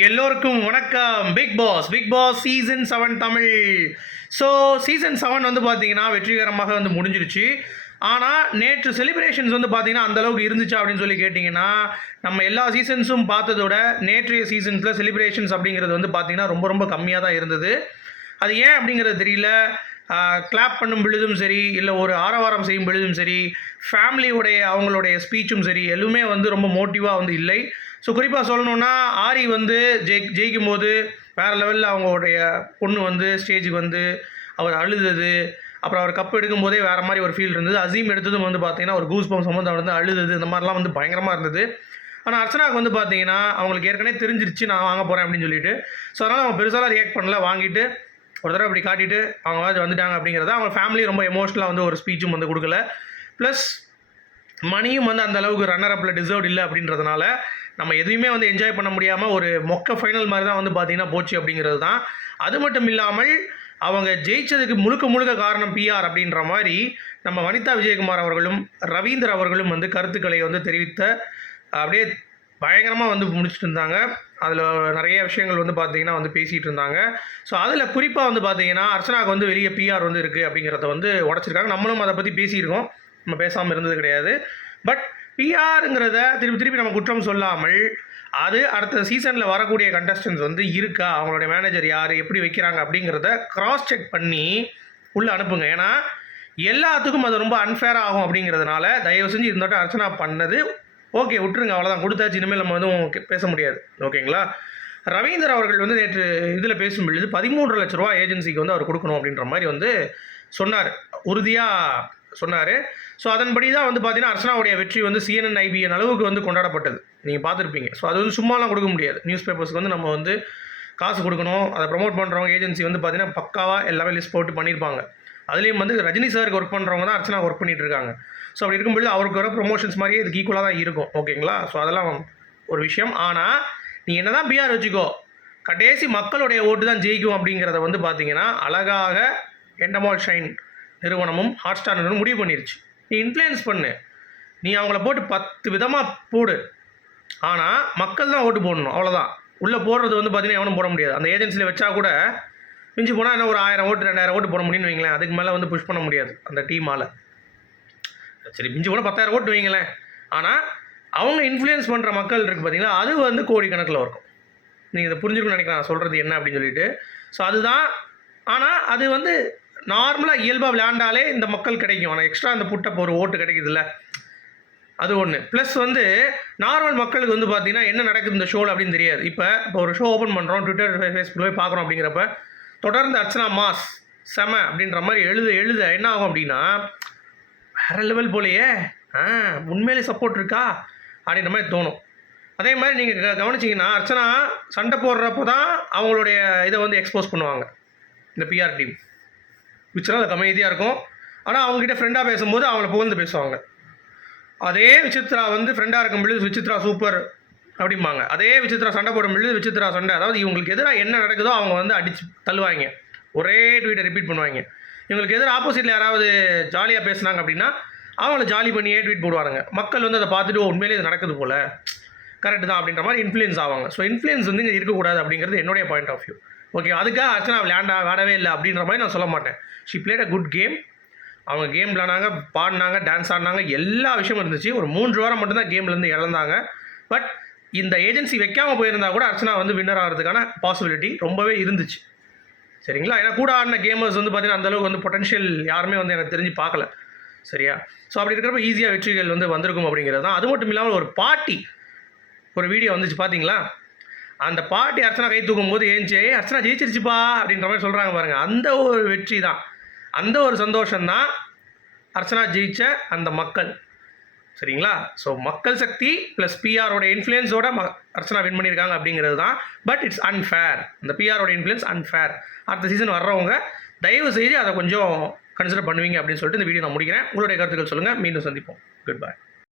எல்லோருக்கும் வணக்கம். Bigg Boss Bigg Boss season seven Tamil. So season seven வந்து பார்த்தீங்கன்னா வெற்றிகரமாக வந்து முடிஞ்சிருச்சு. ஆனால் நேற்று செலிப்ரேஷன்ஸ் வந்து பார்த்தீங்கன்னா அந்த அளவுக்கு இருந்துச்சா அப்படின்னு சொல்லி கேட்டிங்கன்னா நம்ம எல்லா சீசன்ஸும் பார்த்ததோட நேற்றைய சீசன்ஸில் செலிப்ரேஷன்ஸ் அப்படிங்கிறது வந்து பார்த்தீங்கன்னா ரொம்ப ரொம்ப கம்மியாக தான் இருந்தது. அது ஏன் அப்படிங்கிறது தெரியல. கிளாப் பண்ணும் பொழுதும் சரி இல்லை ஒரு ஆரவாரம் செய்யும் பொழுதும் சரி ஃபேமிலியுடைய அவங்களுடைய ஸ்பீச்சும் சரி எதுவுமே வந்து ரொம்ப மோட்டிவாக வந்து இல்லை. ஸோ குறிப்பாக சொல்லணுன்னா ஆரி வந்து ஜெய் ஜெயிக்கும் போது வேறு லெவலில் அவங்களுடைய பொண்ணு வந்து ஸ்டேஜுக்கு வந்து அவர் அழுதது. அப்புறம் அவர் கப் எடுக்கும் போதே வேறு மாதிரி ஒரு ஃபீல் இருந்தது. அசீம் எடுத்ததும் வந்து பார்த்தீங்கன்னா ஒரு கூஸ் பம்ப் சம்மந்தம் வந்து அழுதது. இந்த மாதிரிலாம் வந்து பயங்கரமாக இருந்தது. ஆனால் அர்ச்சனாவுக்கு வந்து பார்த்தீங்கன்னா அவங்களுக்கு ஏற்கனவே தெரிஞ்சிருச்சு நான் வாங்க போகிறேன் அப்படின்னு சொல்லிட்டு. ஸோ அதனால் அவங்க பெருசாலாம் ரியாக்ட் பண்ணல. வாங்கிட்டு ஒரு தடவை அப்படி காட்டிட்டு அவங்க வந்துட்டாங்க அப்படிங்கிறத அவங்க ஃபேமிலி ரொம்ப எமோஷ்னலாக வந்து ஒரு ஸ்பீச்சும் வந்து கொடுக்கல. ப்ளஸ் மணியும் வந்து அந்த அளவுக்கு ரன்னர் அப்பில் டிசர்வ் இல்லை அப்படின்றதுனால நம்ம எதுவுமே வந்து என்ஜாய் பண்ண முடியாமல் ஒரு மொக்க ஃபைனல் மாதிரி தான் வந்து பார்த்தீங்கன்னா போச்சு அப்படிங்கிறது தான். அது மட்டும் இல்லாமல் அவங்க ஜெயிச்சதுக்கு முழுக்க முழுக்க காரணம் பிஆர் அப்படின்ற மாதிரி நம்ம வனிதா விஜயகுமார் அவர்களும் ரவீந்தர் அவர்களும் வந்து கருத்துக்களை வந்து தெரிவித்த அப்படியே பயங்கரமாக வந்து முடிச்சுட்டு இருந்தாங்க. அதில் நிறைய விஷயங்கள் வந்து பார்த்தீங்கன்னா வந்து பேசிகிட்டு இருந்தாங்க. ஸோ அதில் குறிப்பாக வந்து பார்த்திங்கன்னா அர்ச்சனாவுக்கு வந்து வெளியே பிஆர் வந்து இருக்குது அப்படிங்கிறத வந்து உடச்சிருக்காங்க. நம்மளும் அதை பற்றி பேசியிருக்கோம். நம்ம பேசாமல் இருந்தது கிடையாது. பட் பிஆருங்கிறத திருப்பி திருப்பி நம்ம குற்றம் சொல்லாமல் அது அடுத்த சீசனில் வரக்கூடிய கண்டஸ்டன்ஸ் வந்து இருக்கா? அவங்களுடைய மேனேஜர் யார்? எப்படி வைக்கிறாங்க? அப்படிங்கிறத கிராஸ் செக் பண்ணி உள்ளே அனுப்புங்க. ஏன்னா எல்லாத்துக்கும் அது ரொம்ப அன்ஃபேர் ஆகும் அப்படிங்கிறதுனால தயவு செஞ்சு இருந்தாட்டம் அர்ச்சனா பண்ணது ஓகே விட்டுருங்க. அவ்வளோதான் கொடுத்தாச்சு. இனிமேல் நம்ம எதுவும் பேச முடியாது. ஓகேங்களா? ரவீந்தர் அவர்கள் வந்து நேற்று இதில் பேசும் பொழுது பதிமூன்று லட்ச ரூபா ஏஜென்சிக்கு வந்து அவர் கொடுக்கணும் அப்படின்ற மாதிரி வந்து சொன்னார். உறுதியாக சொன்னார். ஸோ அதன்படி தான் வந்து பார்த்தீங்கன்னா அர்ச்சனாவுடைய வெற்றி வந்து சிஎன்என் ஐபிஎன் அளவுக்கு வந்து கொண்டாடப்பட்டது. நீங்கள் பார்த்துருப்பீங்க. ஸோ அது வந்து சும்மாலாம் கொடுக்க முடியாது. நியூஸ் பேப்பர்ஸ்க்கு வந்து நம்ம வந்து காசு கொடுக்கணும். அதை ப்ரமோட் பண்ணுறவங்க ஏஜென்சி வந்து பார்த்தீங்கன்னா பக்காவாக எல்லாமே லிஸ்ட் போட்டு பண்ணியிருப்பாங்க அதுலேயும் வந்து ரஜினி சாருக்கு ஒர்க் பண்ணுறவங்க தான் அர்ச்சனா ஒர்க் பண்ணிகிட்டு இருக்காங்க. ஸோ அப்படி இருக்கும்பொழுது அவருக்கு வர ப்ரொமோஷன்ஸ் மாதிரியே இதுக்கு ஈக்குவலாக தான் இருக்கும். ஓகேங்களா ஸோ அதெல்லாம் ஒரு விஷயம். ஆனால் நீ என்ன தான் பிஆர் வச்சுக்கோ கடைசி மக்களுடைய ஓட்டு தான் ஜெயிக்கும் அப்படிங்கிறத வந்து பார்த்தீங்கன்னா அழகாக எண்டமால் ஷைன் நிறுவனமும் ஹாட் ஸ்டார் நிறுவனம் முடிவு பண்ணிருச்சு. நீ இன்ஃப்ளூயன்ஸ் பண்ணு. நீ அவங்கள போட்டு பத்து விதமாக போடு. ஆனால் மக்கள் தான் ஓட்டு போடணும். அவ்வளோதான் உள்ளே போடுறது வந்து பார்த்தீங்கன்னா எவனும் போட முடியாது. அந்த ஏஜென்சியில் வச்சா கூட மிஞ்சி போனால் என்ன ஒரு ஆயிரம் ஓட்டு ரெண்டாயிரம் ஓட்டு போட முடியும்னு வைங்களேன். அதுக்கு மேலே வந்து புஷ் பண்ண முடியாது அந்த டீமால் சரி மிஞ்சி போனால் பத்தாயிரம் ஓட்டு வைங்களேன். ஆனால் அவங்க இன்ஃப்ளூயன்ஸ் பண்ணுற மக்கள் இருக்குது பார்த்திங்களா அது வந்து கோடிக்கணக்கில் இருக்கும். நீங்கள் இதை புரிஞ்சுக்கணும்னு நினைக்கிறேன். நான் சொல்கிறது என்ன அப்படின்னு சொல்லிட்டு. ஸோ அதுதான். ஆனால் அது வந்து நார்மலாக இயல்பாக விளையாண்டாலே இந்த மக்கள் கிடைக்கும். ஆனால் எக்ஸ்ட்ரா அந்த புட்டை ஒரு ஓட்டு கிடைக்குதுல்ல. அது ஒன்று ப்ளஸ் வந்து நார்மல் மக்களுக்கு வந்து பார்த்தீங்கன்னா என்ன நடக்குது இந்த ஷோவில் அப்படின்னு தெரியாது. இப்போ இப்போ ஒரு ஷோ ஓப்பன் பண்ணுறோம் ட்விட்டர் ஃபேஸ்புக்கில் போய் பார்க்குறோம் அப்படிங்கிறப்ப தொடர்ந்து அர்ச்சனா மாஸ் செம அப்படின்ற மாதிரி எழுத எழுத என்ன ஆகும் அப்படின்னா வேற லெவல் போலையே ஆ உண்மையிலே சப்போர்ட் இருக்கா? அப்படின்ற மாதிரி தோணும். அதே மாதிரி நீங்கள் கவனிச்சிங்கன்னா அர்ச்சனா சண்டை போடுறப்போ தான் அவங்களுடைய இதை வந்து எக்ஸ்போஸ் பண்ணுவாங்க. இந்த பிஆர் டீம் விச்சனா அது அமைதியாக இருக்கும். ஆனால் அவங்ககிட்ட ஃப்ரெண்டாக பேசும்போது அவங்கள புகழ்ந்து பேசுவாங்க. அதே விசித்ரா வந்து ஃப்ரெண்டாக இருக்கும் பொழுது விசித்ரா சூப்பர் அப்படிம்பாங்க. அதே விசித்ரா சண்டை போடும் பொழுது விசித்ரா சண்டை. அதாவது இவங்களுக்கு எதிராக என்ன நடக்குதோ அவங்க வந்து அடிச்சு தள்ளுவாங்க. ஒரே ட்வீட்டை ரிப்பீட் பண்ணுவாங்க. இவங்களுக்கு எதிராக ஆப்போசிட்டில் யாராவது ஜாலியாக பேசுனாங்க அப்படின்னா அவங்கள ஜாலி பண்ணியே ட்வீட் போடுவாங்க மக்கள் வந்து அதை பார்த்துட்டு உண்மையிலே இது நடக்குது போல். கரெக்ட் தான். அப்படின்ற மாதிரி இன்ஃப்ளூயன்ஸ் ஆவாங்க. ஸோ இன்ஃப்ளூயன்ஸ் வந்து இங்கே இருக்கக்கூடாது அப்படிங்கிறது என்னுடைய பாயிண்ட் ஆஃப் வியூ ஓகே அதுக்காக அர்ச்சனா விளையாண்டா விளையாடவே இல்லை அப்படின்ற மாதிரி நான் சொல்ல மாட்டேன். She played a good game அவங்க கேம் விளாண்டாங்க பாடினாங்க டான்ஸ் ஆடினாங்க எல்லா விஷயமும் இருந்துச்சு. ஒரு மூன்று வாரம் மட்டும்தான் கேம்லேருந்து இழந்தாங்க பட் இந்த ஏஜென்சி வைக்காமல் போயிருந்தா கூட அர்ச்சனா வந்து வின்னர் ஆகிறதுக்கான பாசிபிலிட்டி ரொம்பவே இருந்துச்சு. சரிங்களா? ஏன்னா கூட ஆடின கேமர்ஸ் வந்து பார்த்திங்கன்னா அந்தளவுக்கு வந்து பொட்டன்ஷியல் யாருமே வந்து எனக்கு தெரிஞ்சு பார்க்கல. சரியா? ஸோ அப்படி இருக்கிறப்ப ஈஸியாக வெற்றிகள் வந்து வந்திருக்கும் அப்படிங்கிறது தான். அது மட்டும் இல்லாமல் ஒரு பாட்டி ஒரு வீடியோ வந்துச்சு பார்த்தீங்களா அந்த பாட்டி அர்ச்சனா கை தூக்கும் போது ஏஞ்சி அர்ச்சனா ஜெயிச்சிருச்சுப்பா அப்படின்ற மாதிரி சொல்கிறாங்க பாருங்க. அந்த ஒரு வெற்றி தான். அந்த ஒரு சந்தோஷம்தான் அர்ச்சனா ஜெயித்த அந்த மக்கள். சரிங்களா? ஸோ மக்கள் சக்தி ப்ளஸ் பிஆரோட இன்ஃப்ளூயன்ஸோட ம அர்ச்சனா வின் பண்ணியிருக்காங்க அப்படிங்கிறது தான். பட் இட்ஸ் அன்ஃபேர் இந்த பிஆரோட இன்ஃப்ளூயன்ஸ் அன்ஃபேர் அடுத்த சீசன் வர்றவங்க தயவு செய்து அதை கொஞ்சம் கன்சிடர் பண்ணுவீங்க அப்படின்னு சொல்லிட்டு இந்த வீடியோ நான் முடிக்கிறேன். உங்களுடைய கருத்துக்கள் சொல்லுங்கள் மீண்டும் சந்திப்போம். Good bye